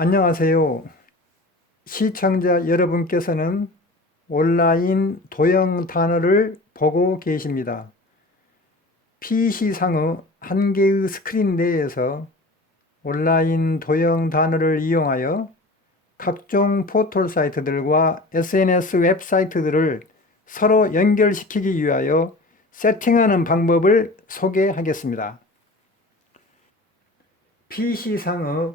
안녕하세요. 시청자 여러분께서는 온라인 도형 단어를 보고 계십니다. PC상의 한 개의 스크린 내에서 온라인 도형 단어를 이용하여 각종 포털 사이트들과 SNS 웹사이트들을 서로 연결시키기 위하여 세팅하는 방법을 소개하겠습니다. PC상의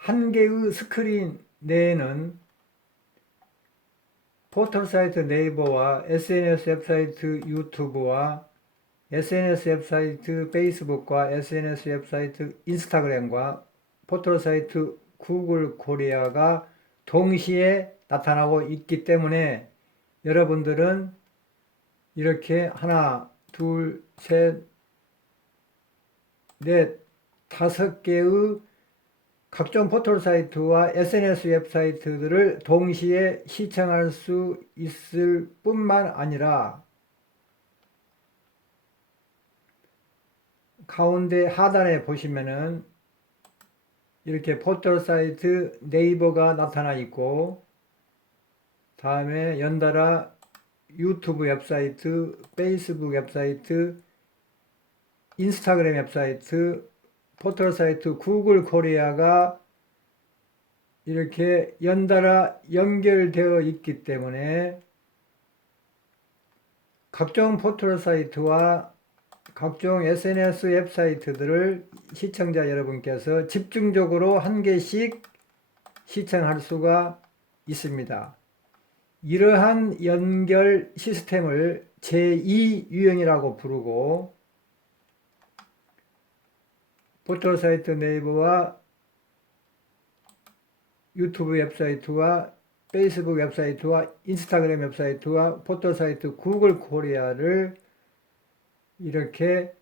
한 개의 스크린 내에는 포털 사이트 네이버와 SNS 웹사이트 유튜브와 SNS 웹사이트 페이스북과 SNS 웹사이트 인스타그램과 포털 사이트 구글 코리아가 동시에 나타나고 있기 때문에 여러분들은 이렇게 하나, 둘, 셋, 넷, 다섯 개의 각종 포털 사이트와 SNS 웹사이트들을 동시에 시청할 수 있을 뿐만 아니라 가운데 하단에 보시면은 이렇게 포털 사이트 네이버가 나타나 있고, 다음에 연달아 유튜브 웹사이트, 페이스북 웹사이트, 인스타그램 웹사이트, 포털 사이트 구글 코리아가 이렇게 연달아 연결되어 있기 때문에 각종 포털 사이트와 각종 SNS 웹사이트들을 시청자 여러분께서 집중적으로 한 개씩 시청할 수가 있습니다. 이러한 연결 시스템을 제2 유형이라고 부르고, 포털 사이트 네이버와 유튜브 웹사이트와 페이스북 웹사이트와 인스타그램 웹사이트와 포털 사이트 구글 코리아를 이렇게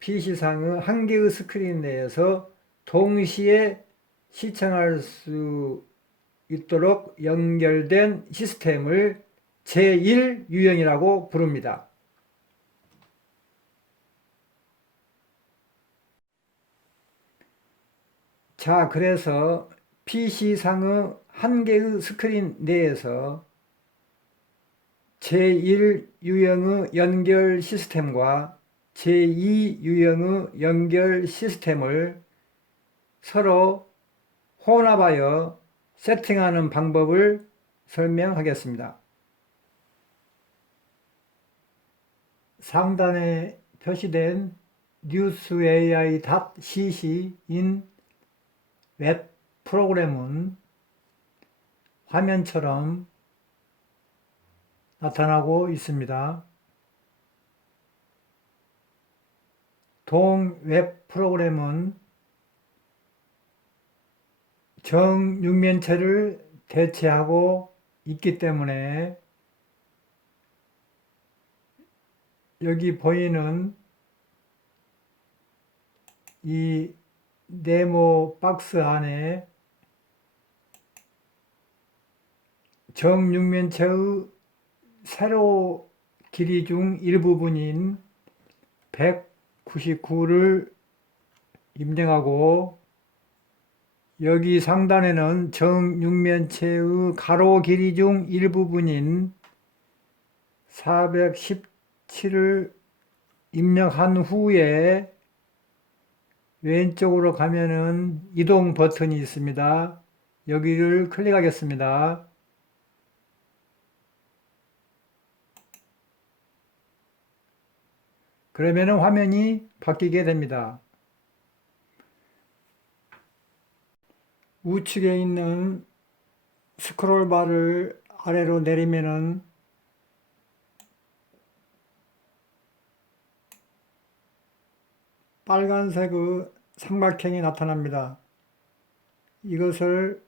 PC상의 한 개의 스크린 내에서 동시에 시청할 수 있도록 연결된 시스템을 제1 유형이라고 부릅니다. 자, 그래서 PC상의 한 개의 스크린 내에서 제1 유형의 연결 시스템과 제2 유형의 연결 시스템을 서로 혼합하여 세팅하는 방법을 설명하겠습니다. 상단에 표시된 newsai.cc인 웹 프로그램은 화면처럼 나타나고 있습니다. 동 웹 프로그램은 정육면체를 대체하고 있기 때문에 여기 보이는 이 네모 박스 안에 정육면체의 세로 길이 중 일부분인 199를 입력하고, 여기 상단에는 정육면체의 가로 길이 중 일부분인 417을 입력한 후에 왼쪽으로 가면은 이동 버튼이 있습니다. 여기를 클릭하겠습니다. 그러면은 화면이 바뀌게 됩니다. 우측에 있는 스크롤 바를 아래로 내리면은 빨간색의 삼각형이 나타납니다. 이것을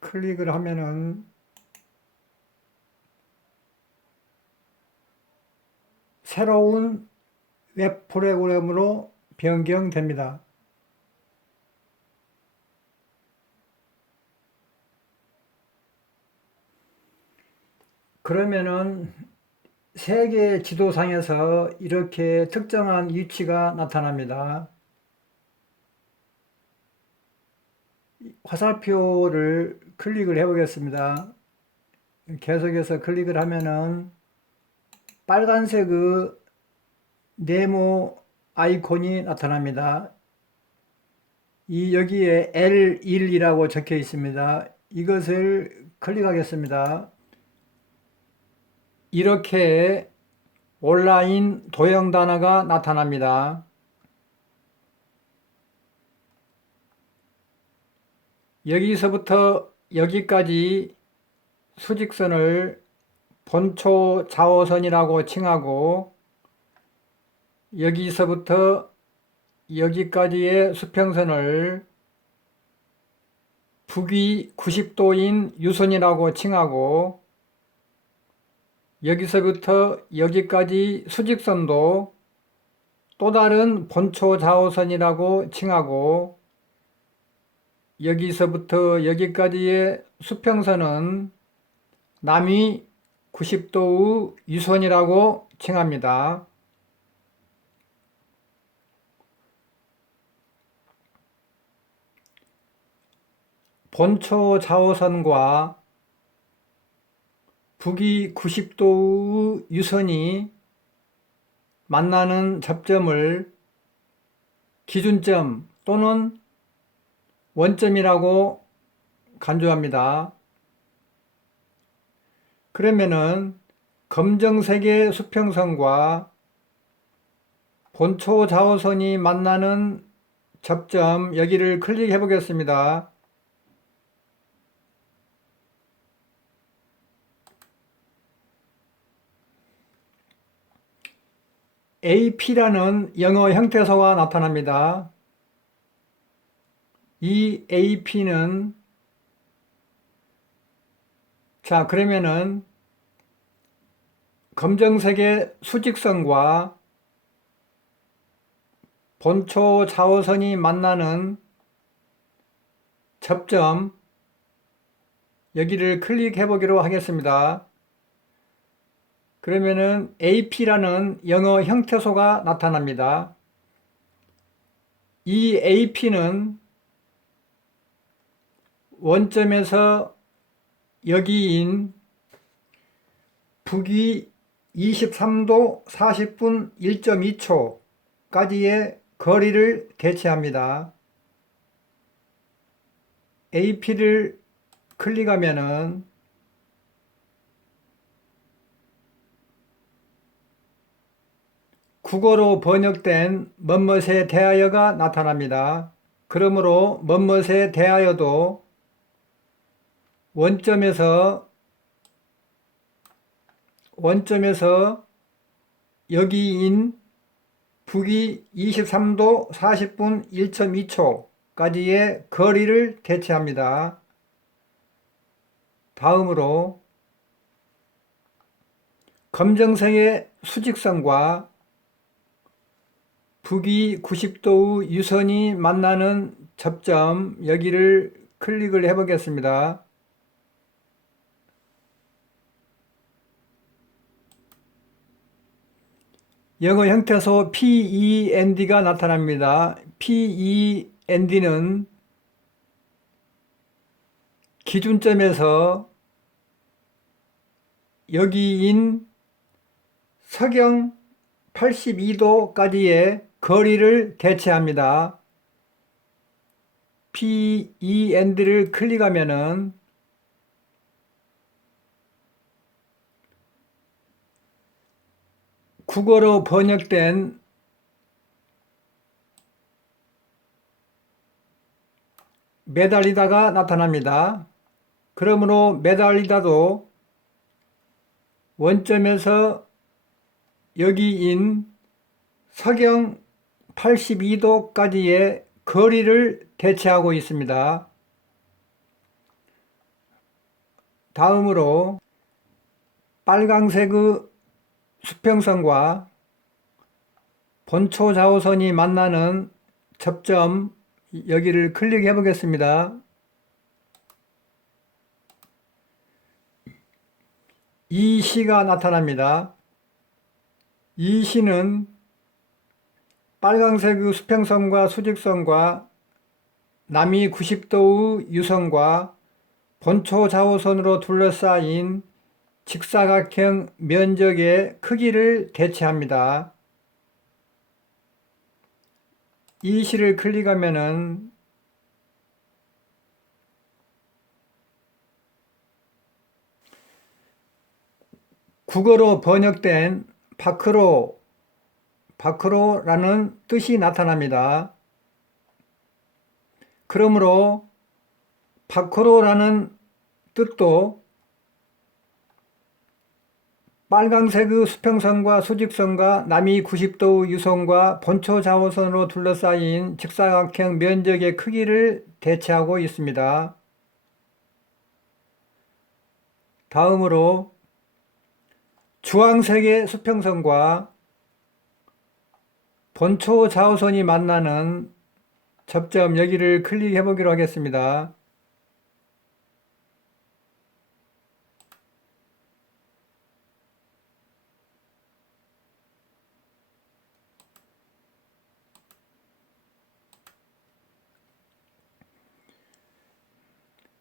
클릭을 하면은 새로운 웹 프로그램으로 변경됩니다. 그러면은 세계 지도상에서 이렇게 특정한 위치가 나타납니다. 화살표를 클릭을 해 보겠습니다. 계속해서 클릭을 하면은 빨간색의 네모 아이콘이 나타납니다. 여기에 L1이라고 적혀 있습니다. 이것을 클릭하겠습니다. 이렇게 온라인 도형 단어가 나타납니다. 여기서부터 여기까지 수직선을 본초 좌호선이라고 칭하고, 여기서부터 여기까지의 수평선을 북위 90도인 유선이라고 칭하고, 여기서부터 여기까지 수직선도 또 다른 본초 좌호선이라고 칭하고, 여기서부터 여기까지의 수평선은 남위 90도의 유선이라고 칭합니다. 본초 좌호선과 북위 90도의 유선이 만나는 접점을 기준점 또는 원점이라고 간주합니다. 그러면은 검정색의 수평선과 본초 좌호선이 만나는 접점, 여기를 클릭해 보겠습니다. AP라는 영어 형태소가 나타납니다. 이 AP는 그러면은 검정색의 수직선과 본초 좌호선이 만나는 접점, 여기를 클릭해 보기로 하겠습니다. 그러면은 AP라는 영어 형태소가 나타납니다. 이 AP는 원점에서 여기인 북위 23도 40분 1.2초까지의 거리를 대체합니다. AP를 클릭하면은 국어로 번역된 뭐뭇에 대하여가 나타납니다. 그러므로 뭐뭇에 대하여도 원점에서 여기인 북위 23도 40분 1.2초까지의 거리를 대체합니다. 다음으로 검정색의 수직선과 북위 90도의 유선이 만나는 접점, 여기를 클릭을 해 보겠습니다. 영어 형태소 PEND가 나타납니다. PEND는 기준점에서 여기인 서경 82도까지의 거리를 대체합니다. PEND를 클릭하면은 국어로 번역된 매달리다가 나타납니다. 그러므로 매달리다도 원점에서 여기인 서경 82도까지의 거리를 대체하고 있습니다. 다음으로 빨강색의 수평선과 본초 좌호선이 만나는 접점, 여기를 클릭해 보겠습니다. 이 시가 나타납니다. 이 시는 빨강색의 수평선과 수직선과 남이 90도의 유선과 본초 좌우선으로 둘러싸인 직사각형 면적의 크기를 대체합니다. 이 시를 클릭하면은 국어로 번역된 바크로라는 뜻이 나타납니다. 그러므로 바크로라는 뜻도 빨강색의 수평선과 수직선과 남이 90도의 유선과 본초 좌우선으로 둘러싸인 직사각형 면적의 크기를 대체하고 있습니다. 다음으로 주황색의 수평선과 본초 좌우선이 만나는 접점 여기를 클릭해 보기로 하겠습니다.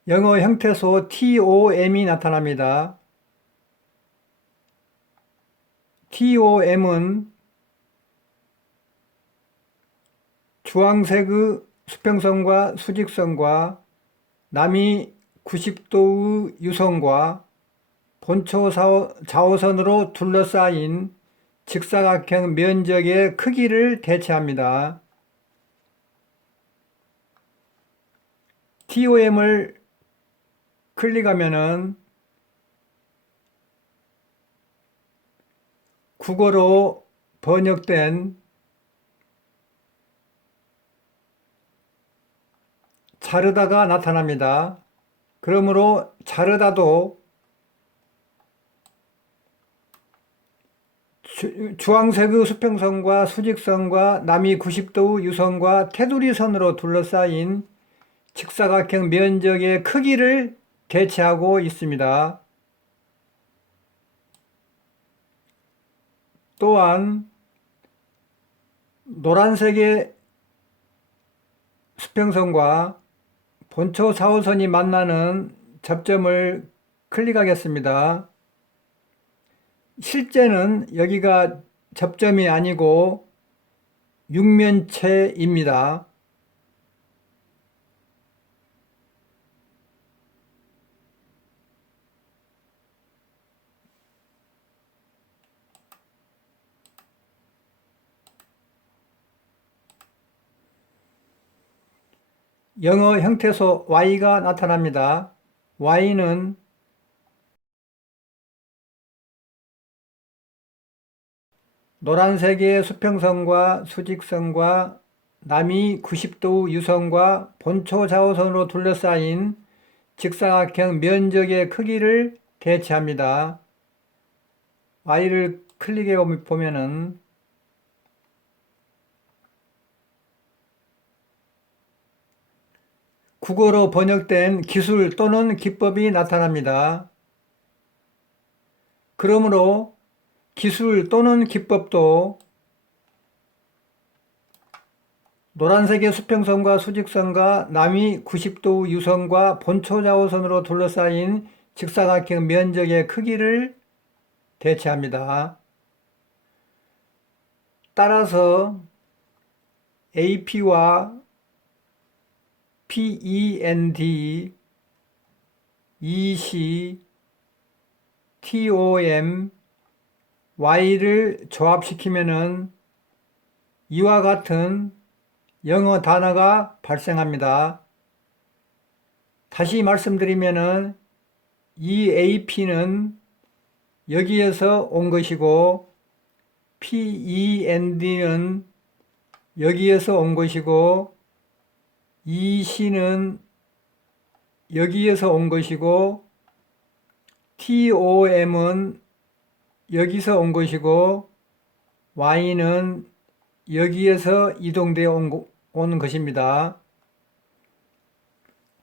영어 형태소 TOM이 나타납니다. TOM은 주황색의 수평선과 수직선과 남이 90도의 유선과 본초 좌우선으로 둘러싸인 직사각형 면적의 크기를 대체합니다. TOM을 클릭하면은 국어로 번역된 자르다가 나타납니다. 그러므로 자르다도 주황색의 수평선과 수직선과 남이 90도의 유선과 테두리선으로 둘러싸인 직사각형 면적의 크기를 대체하고 있습니다. 또한 노란색의 수평선과 본초 좌우선이 만나는 접점을 클릭하겠습니다. 실제는 여기가 접점이 아니고 육면체입니다. 영어 형태소 Y가 나타납니다. Y는 노란색의 수평선과 수직선과 남이 90도 유선과 본초 좌우선으로 둘러싸인 직사각형 면적의 크기를 대체합니다. Y를 클릭해 보면은 국어로 번역된 기술 또는 기법이 나타납니다. 그러므로 기술 또는 기법도 노란색의 수평선과 수직선과 남이 90도 유선과 본초 좌우선으로 둘러싸인 직사각형 면적의 크기를 대체합니다. 따라서 AP와 PEND, EC, TOM, Y를 조합시키면은 이와 같은 영어 단어가 발생합니다. 다시 말씀드리면은 이 AP는 여기에서 온 것이고 PEND는 여기에서 온 것이고 EC는 여기에서 온 것이고 TOM은 여기서 온 것이고 Y는 여기에서 이동되어 온 것입니다.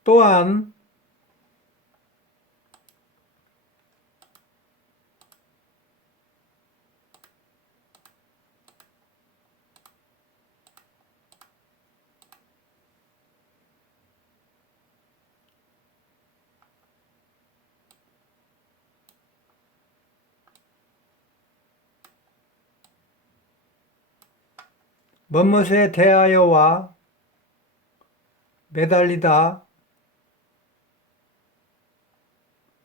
또한 뭐뭇에 대하여와 매달리다,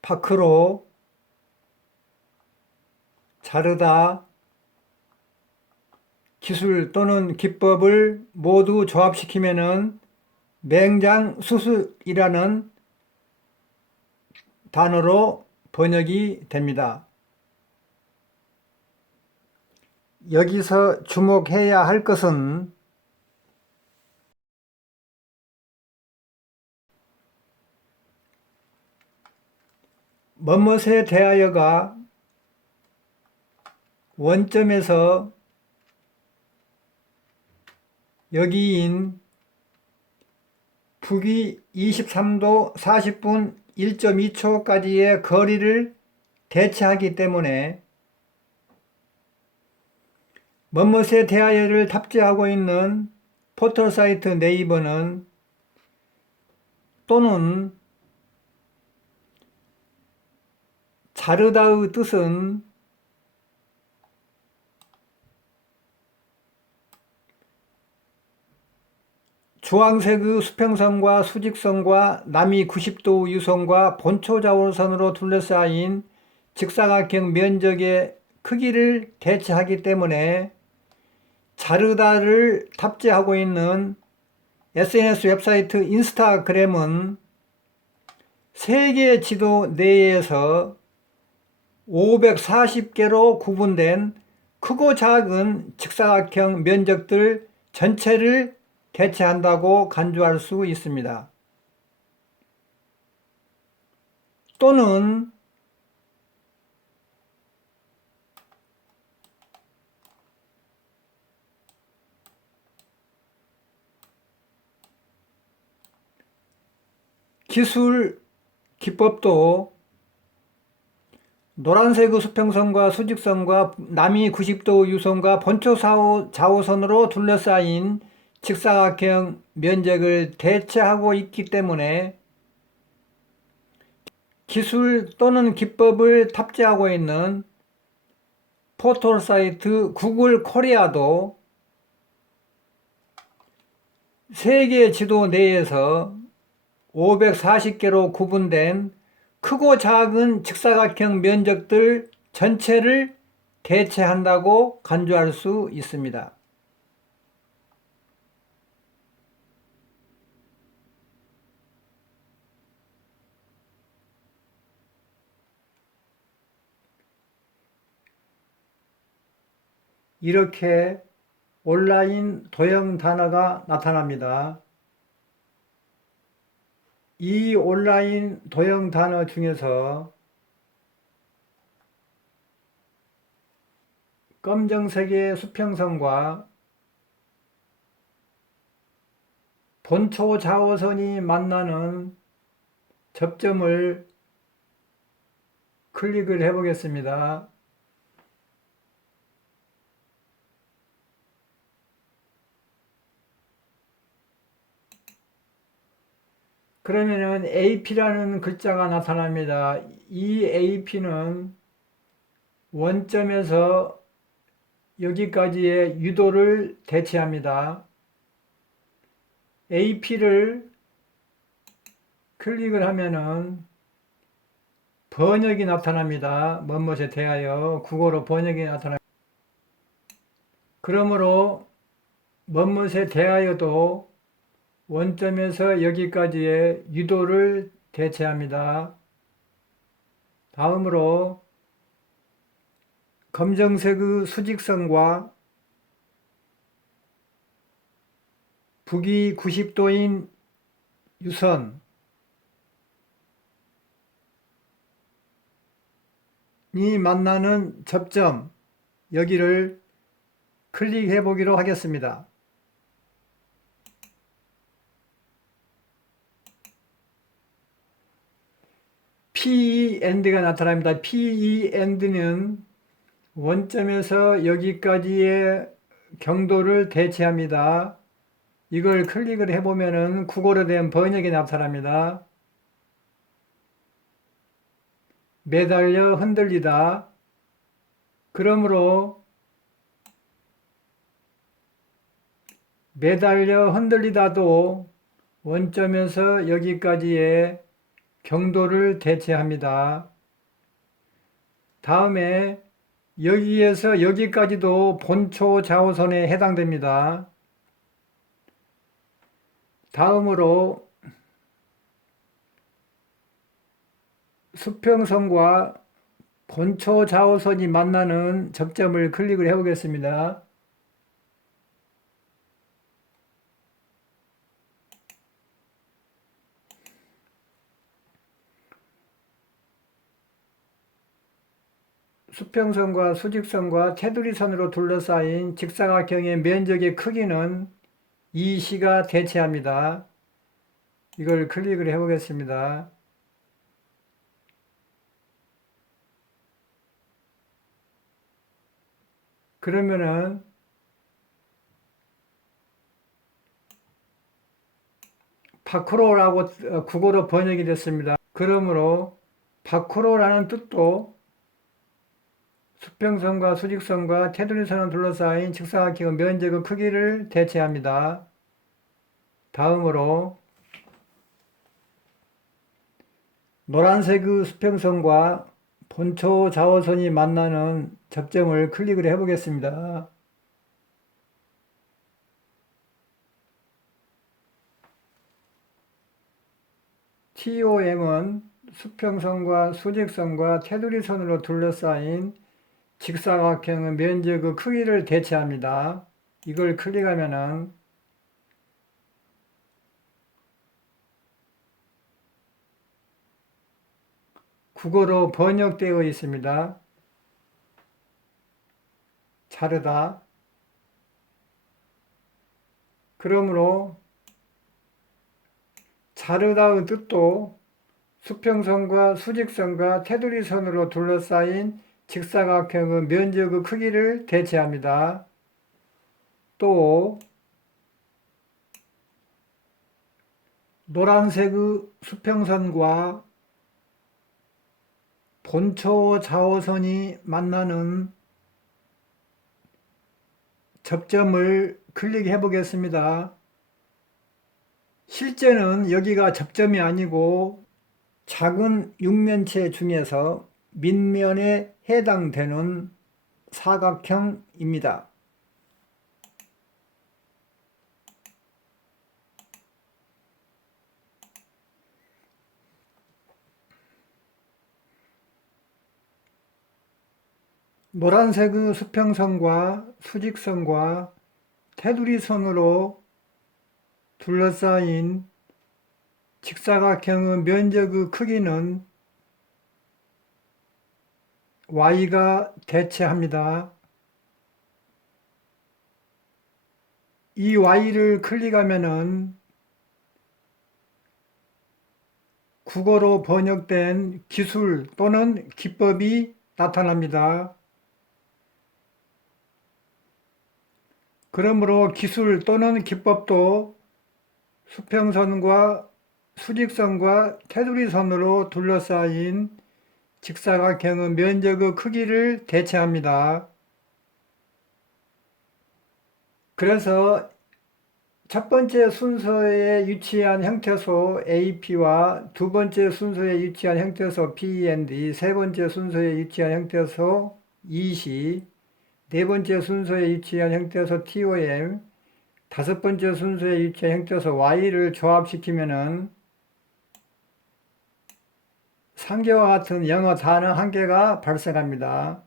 파크로, 자르다, 기술 또는 기법을 모두 조합시키면은 맹장수술이라는 단어로 번역이 됩니다. 여기서 주목해야 할 것은 뭐뭇에 대하여가 원점에서 여기인 북위 23도 40분 1.2초까지의 거리를 대체하기 때문에 뭐뭇에 대하여를 탑재하고 있는 포털 사이트 네이버는 또는 자르다의 뜻은 주황색의 수평선과 수직선과 남이 90도 유선과 본초 자원선으로 둘러싸인 직사각형 면적의 크기를 대체하기 때문에 자르다를 탑재하고 있는 SNS 웹사이트 인스타그램은 세계 지도 내에서 540개로 구분된 크고 작은 직사각형 면적들 전체를 대체한다고 간주할 수 있습니다. 또는 기술 기법도 노란색의 수평선과 수직선과 남이 90도 유선과 본초 좌우선으로 둘러싸인 직사각형 면적을 대체하고 있기 때문에 기술 또는 기법을 탑재하고 있는 포털 사이트 구글 코리아도 세계 지도 내에서 540개로 구분된 크고 작은 직사각형 면적들 전체를 대체한다고 간주할 수 있습니다. 이렇게 온라인 도형 단어가 나타납니다. 이 온라인 도형 단어 중에서 검정색의 수평선과 본초 좌우선이 만나는 접점을 클릭을 해 보겠습니다. 그러면은 AP라는 글자가 나타납니다. 이 AP는 원점에서 여기까지의 유도를 대체합니다. AP를 클릭을 하면은 번역이 나타납니다. 뭐뭇에 대하여 국어로 번역이 나타납니다. 그러므로 뭐뭇에 대하여도 원점에서 여기까지의 유도를 대체합니다. 다음으로 검정색의 수직선과 북위 90도인 유선이 만나는 접점, 여기를 클릭해 보기로 하겠습니다. PEnd가 나타납니다. PEend는 원점에서 여기까지의 경도를 대체합니다. 이걸 클릭을 해보면은 국어로 된 번역이 나타납니다. 매달려 흔들리다. 그러므로 매달려 흔들리다도 원점에서 여기까지의 경도를 대체합니다. 다음에 여기에서 여기까지도 본초 좌우선에 해당됩니다. 다음으로 수평선과 본초 좌우선이 만나는 접점을 클릭을 해 보겠습니다. 수평선과 수직선과 테두리선으로 둘러싸인 직사각형의 면적의 크기는 2C가 대체합니다. 이걸 클릭을 해 보겠습니다. 그러면은 파크로라고 국어로 번역이 됐습니다. 그러므로 파크로라는 뜻도 수평선과 수직선과 테두리선을 둘러싸인 직사각형의 면적의 크기를 대체합니다. 다음으로 노란색의 수평선과 본초 좌우선이 만나는 접점을 클릭을 해 보겠습니다. TOM은 수평선과 수직선과 테두리선으로 둘러싸인 직사각형의 면적의 크기를 대체합니다. 이걸 클릭하면은 국어로 번역되어 있습니다. 자르다. 그러므로 자르다의 뜻도 수평선과 수직선과 테두리선으로 둘러싸인 직사각형의 면적의 크기를 대체합니다. 또 노란색의 수평선과 본초 좌우선이 만나는 접점을 클릭해 보겠습니다. 실제는 여기가 접점이 아니고 작은 육면체 중에서 밑면에 해당되는 사각형입니다. 노란색의 수평선과 수직선과 테두리선으로 둘러싸인 직사각형의 면적의 크기는 y가 대체합니다. 이 y를 클릭하면은 국어로 번역된 기술 또는 기법이 나타납니다. 그러므로 기술 또는 기법도 수평선과 수직선과 테두리선으로 둘러싸인 직사각형의 면적의 크기를 대체합니다. 그래서 첫 번째 순서에 위치한 형태소 AP와 두 번째 순서에 위치한 형태소 PND, 세 번째 순서에 위치한 형태소 EC, 네 번째 순서에 위치한 형태소 TOM, 다섯 번째 순서에 위치한 형태소 Y를 조합시키면은 상계와 같은 영어 단어 한 개가 발생합니다.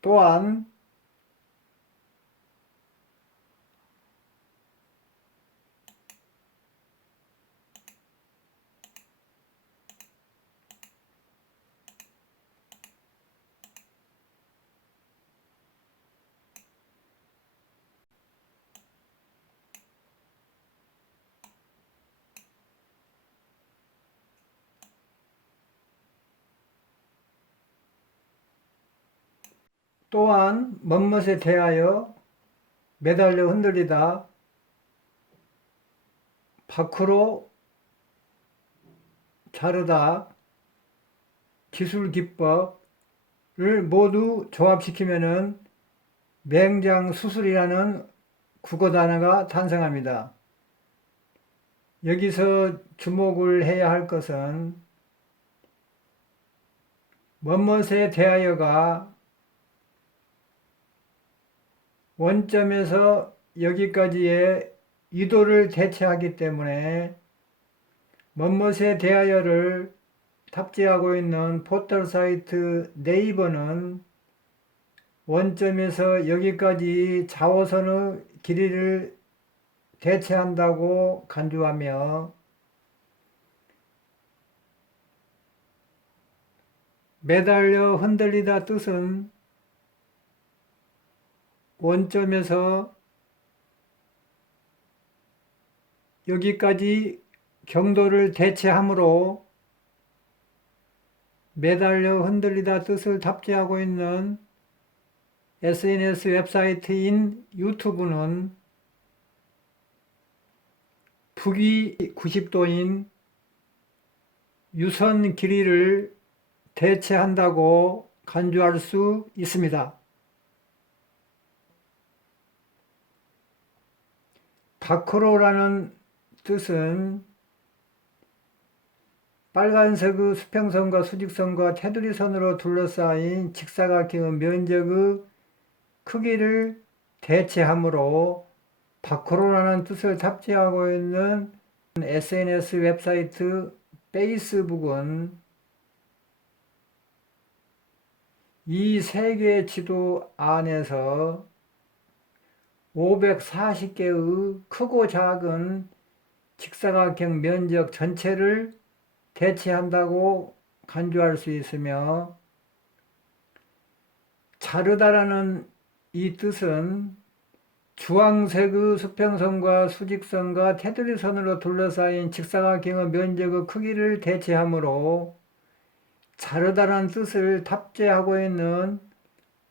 또한 멋멋에 대하여 매달려 흔들리다 밖으로 자르다 기술 기법 모두 조합시키면은 맹장수술이라는 국어 단어가 탄생합니다. 여기서 주목을 해야 할 것은 뭐뭇에 대하여가 원점에서 여기까지의 유도를 대체하기 때문에 뭐뭇에 대하여를 탑재하고 있는 포털 사이트 네이버는 원점에서 여기까지 자오선의 길이를 대체한다고 간주하며 매달려 흔들리다 뜻은 원점에서 여기까지 경도를 대체하므로 매달려 흔들리다 뜻을 탑재하고 있는 SNS 웹사이트인 유튜브는 북위 90도인 유선 길이를 대체한다고 간주할 수 있습니다. 바크로라는 뜻은 빨간색의 수평선과 수직선과 테두리선으로 둘러싸인 직사각형의 면적의 크기를 대체하므로 바크로라는 뜻을 탑재하고 있는 SNS 웹사이트 페이스북은 이 세계 지도 안에서 540개의 크고 작은 직사각형 면적 전체를 대체한다고 간주할 수 있으며 자르다라는 이 뜻은 주황색의 수평선과 수직선과 테두리선으로 둘러싸인 직사각형의 면적의 크기를 대체하므로 자르다라는 뜻을 탑재하고 있는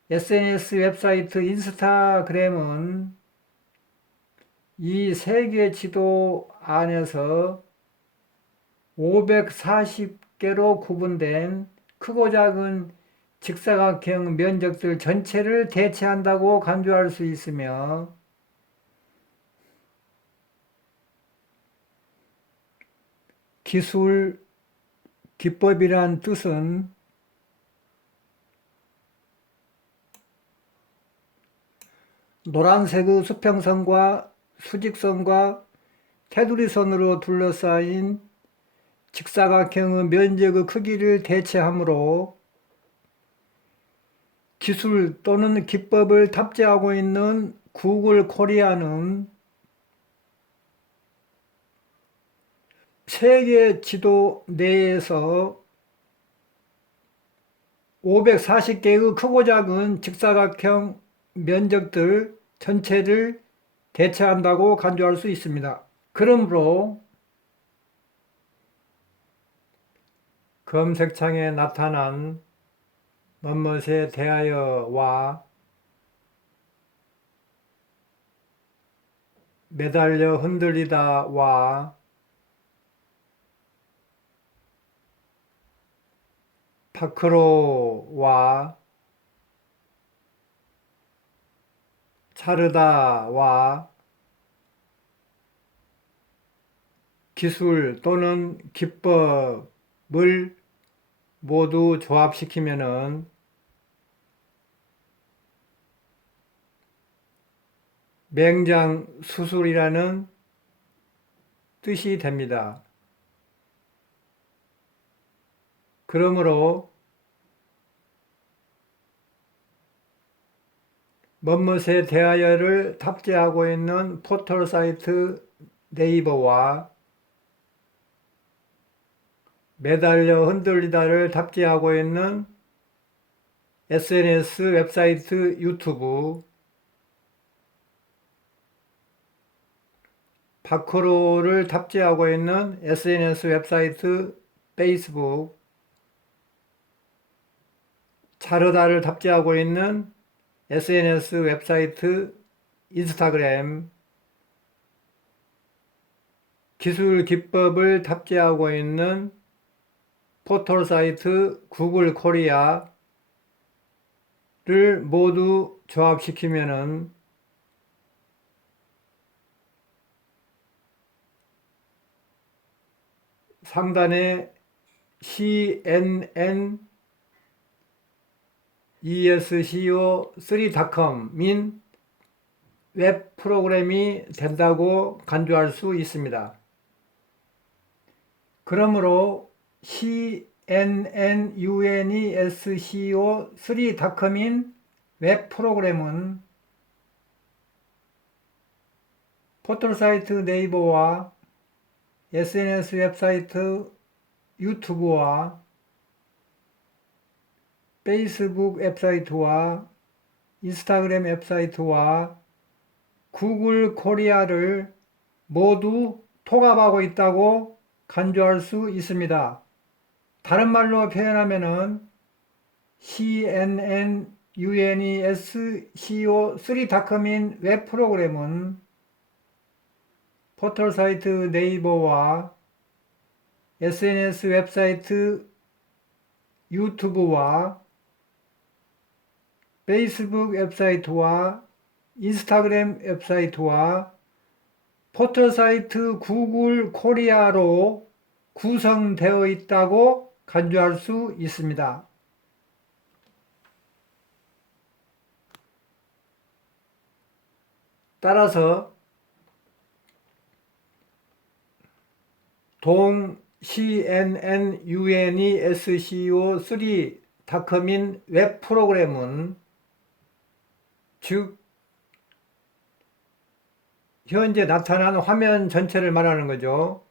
SNS 웹사이트 인스타그램은 이 세계 지도 안에서 540개로 구분된 크고 작은 직사각형 면적들 전체를 대체한다고 간주할 수 있으며 기술, 기법이란 뜻은 노란색의 수평선과 수직선과 테두리선으로 둘러싸인 직사각형의 면적의 크기를 대체하므로 기술 또는 기법을 탑재하고 있는 구글 코리아는 세계 지도 내에서 540개의 크고 작은 직사각형 면적들 전체를 대체한다고 간주할 수 있습니다. 그러므로 검색창에 나타난 뭐뭇에 대하여와 매달려 흔들리다와 바크로와 자르다와 기술 또는 기법을 모두 조합시키면은 맹장 수술이라는 뜻이 됩니다. 그러므로 뭐뭇에 대하여를 탑재하고 있는 포털 사이트 네이버와 매달려 흔들리다를 탑재하고 있는 SNS 웹사이트 유튜브, 바크로를 탑재하고 있는 SNS 웹사이트 페이스북, 자르다를 탑재하고 있는 SNS 웹사이트 인스타그램, 기술 기법을 탑재하고 있는 포털 사이트 구글 코리아, 모두 조합시키면은 상단에 cnn esco3.com인 웹 프로그램이 된다고 간주할 수 있습니다. 그러므로 cnnesco3.com인 웹 프로그램은 포털사이트 네이버와 SNS 웹사이트 유튜브와 페이스북 웹사이트와 인스타그램 웹사이트와 구글 코리아를 모두 통합하고 있다고 간주할 수 있습니다. 다른 말로 표현하면은 cnnesco3.com인 웹 프로그램은 포털사이트 네이버와 SNS 웹사이트 유튜브와 페이스북 웹사이트와 인스타그램 웹사이트와 포털사이트 구글 코리아로 구성되어 있다고 간주할 수 있습니다. 따라서 동 cnnesco3.com인 웹 프로그램은 즉 현재 나타난 화면 전체를 말하는 거죠.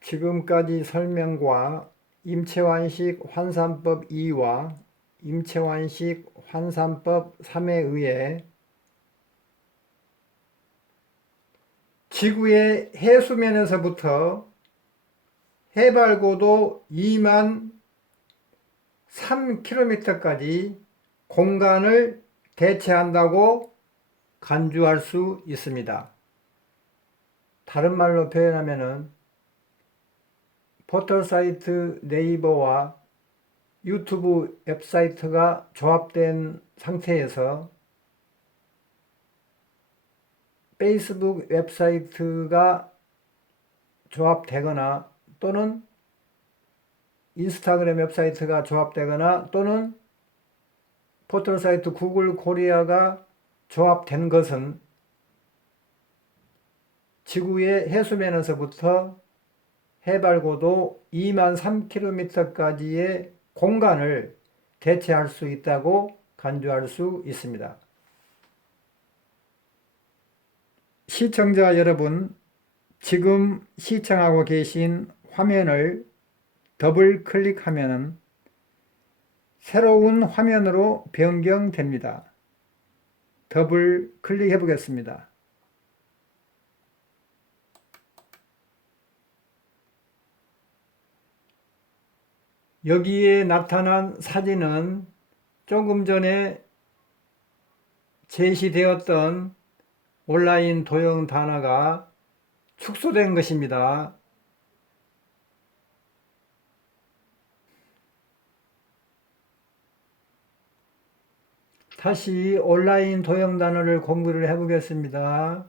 지금까지 설명과 임채완식 환산법 2와 임채완식 환산법 3에 의해 지구의 해수면에서부터 해발고도 2만 3km까지 공간을 대체한다고 간주할 수 있습니다. 다른 말로 표현하면은 포털사이트 네이버와 유튜브 웹사이트가 조합된 상태에서 페이스북 웹사이트가 조합되거나 또는 인스타그램 웹사이트가 조합되거나 또는 포털사이트 구글 코리아가 조합된 것은 지구의 해수면에서부터 해발고도 2만 3km까지의 공간을 대체할 수 있다고 간주할 수 있습니다. 시청자 여러분, 지금 시청하고 계신 화면을 더블 클릭하면 새로운 화면으로 변경됩니다. 더블 클릭해 보겠습니다. 여기에 나타난 사진은 조금 전에 제시되었던 온라인 도형 단어가 축소된 것입니다. 다시 온라인 도형 단어를 공부를 해 보겠습니다.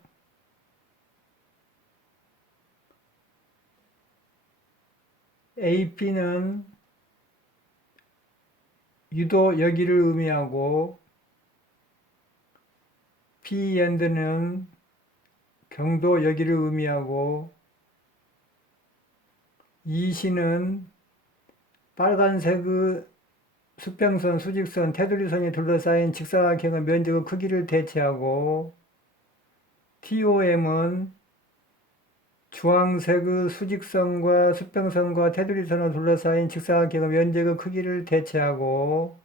AP는 유도 여기를 의미하고 PEND는 경도 여기를 의미하고 EC는 빨간색의 수평선, 수직선, 테두리선이 둘러싸인 직사각형의 면적의 크기를 대체하고 TOM은 주황색의 수직선과 수평선과 테두리선을 둘러싸인 직사각형의 면적의 크기를 대체하고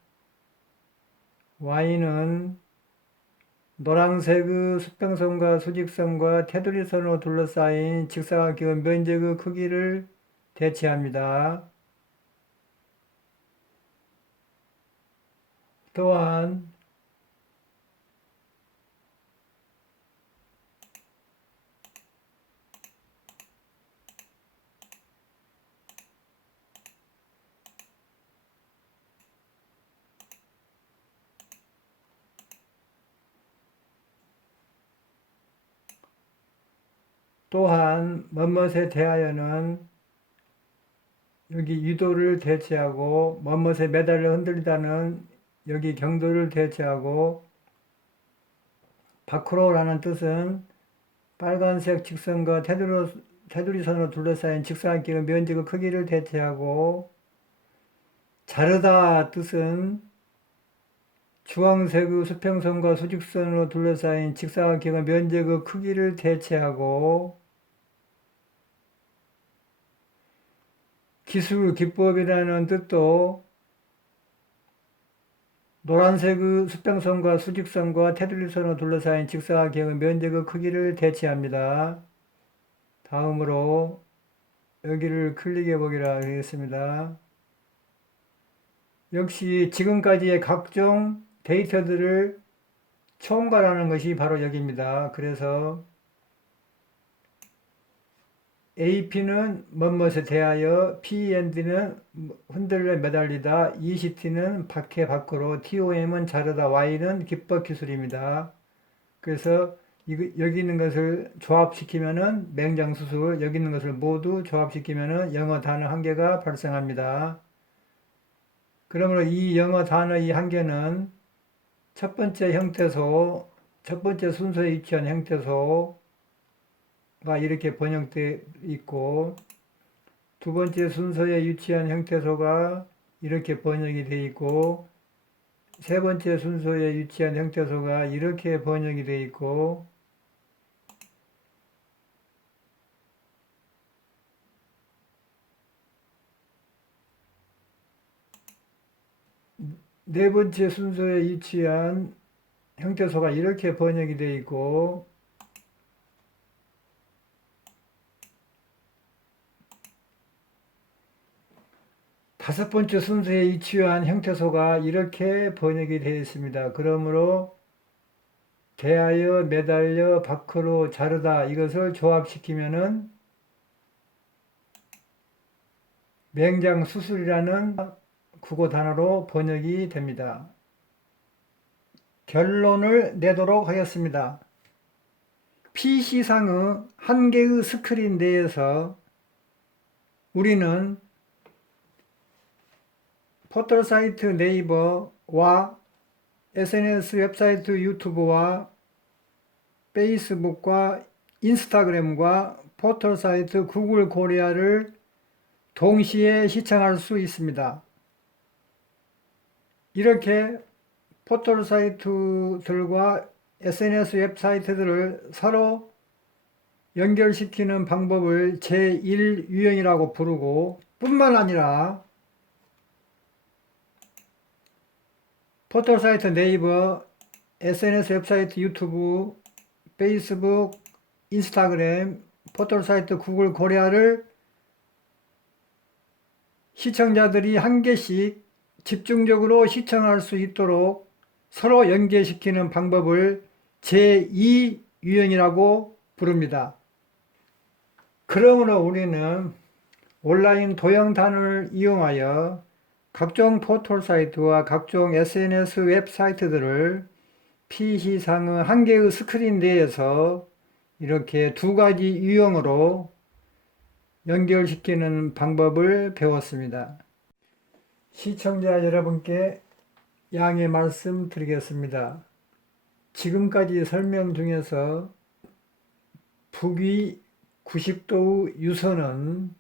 Y는 노란색의 수평선과 수직선과 테두리선으로 둘러싸인 직사각형의 면적의 크기를 대체합니다. 또한 또한 멋멋에 대하여는 여기 유도를 대체하고 멋멋에 매달려 흔들리다는 여기 경도를 대체하고 밖으로라는 뜻은 빨간색 직선과 테두리선으로 둘러싸인 직사각형의 면적의 크기를 대체하고 자르다 뜻은 주황색의 수평선과 수직선으로 둘러싸인 직사각형의 면적의 크기를 대체하고 기술, 기법이라는 뜻도 노란색의 수평선과 수직선과 테두리선으로 둘러싸인 직사각형의 면적의 크기를 대체합니다. 다음으로 여기를 클릭해 보기로 하겠습니다. 역시 지금까지의 각종 데이터들을 총괄하는 것이 바로 여기입니다. 그래서 AP는 멋멋에 대하여, PEND는 흔들려 매달리다, ECT는 밖으로, TOM은 자르다, Y는 기법 기술입니다. 그래서 여기 있는 것을 조합시키면은 맹장수술, 여기 있는 것을 모두 조합시키면은 영어 단어 한 개가 발생합니다. 그러므로 이 영어 단어의 한 개는 첫 번째 형태소, 첫 번째 순서에 위치한 형태소가 이렇게 번역되어 있고, 두 번째 순서에 위치한 형태소가 이렇게 번역이 되어 있고, 세 번째 순서에 위치한 형태소가 이렇게 번역이 되어 있고, 네 번째 순서에 위치한 형태소가 이렇게 번역이 되어 있고, 다섯 번째 순서에 위치한 형태소가 이렇게 번역이 되어 있습니다. 그러므로 대하여, 매달려, 밖으로, 자르다 이것을 조합시키면은 맹장수술이라는 국어 단어로 번역이 됩니다. 결론을 내도록 하겠습니다. PC상의 한 개의 스크린 내에서 우리는 포털사이트 네이버와 SNS 웹사이트 유튜브와 페이스북과 인스타그램과 포털사이트 구글 코리아를 동시에 시청할 수 있습니다. 이렇게 포털사이트들과 SNS 웹사이트들을 서로 연결시키는 방법을 제1유형이라고 부르고 뿐만 아니라 포털사이트 네이버, SNS 웹사이트 유튜브, 페이스북, 인스타그램, 포털사이트 구글 코리아를 시청자들이 한 개씩 집중적으로 시청할 수 있도록 서로 연계시키는 방법을 제2유형이라고 부릅니다. 그러므로 우리는 온라인 동영단을 이용하여 각종 포털사이트와 각종 SNS 웹사이트들을 PC상의 한 개의 스크린 내에서 이렇게 두 가지 유형으로 연결시키는 방법을 배웠습니다. 시청자 여러분께 양해 말씀드리겠습니다. 지금까지 설명 중에서 북위 90도의 유선은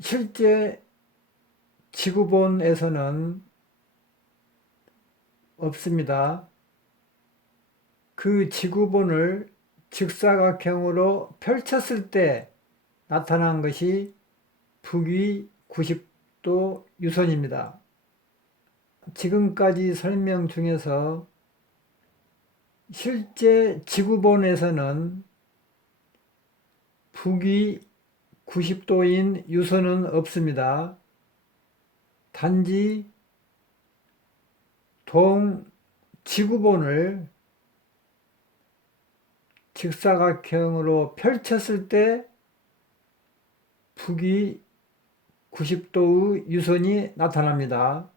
실제 지구본에서는 없습니다. 그 지구본을 직사각형으로 펼쳤을 때 나타난 것이 북위 90도 유선입니다. 지금까지 설명 중에서 실제 지구본에서는 북위 90도인 유선은 없습니다. 단지 지구본을 직사각형으로 펼쳤을 때 북위 90도의 유선이 나타납니다.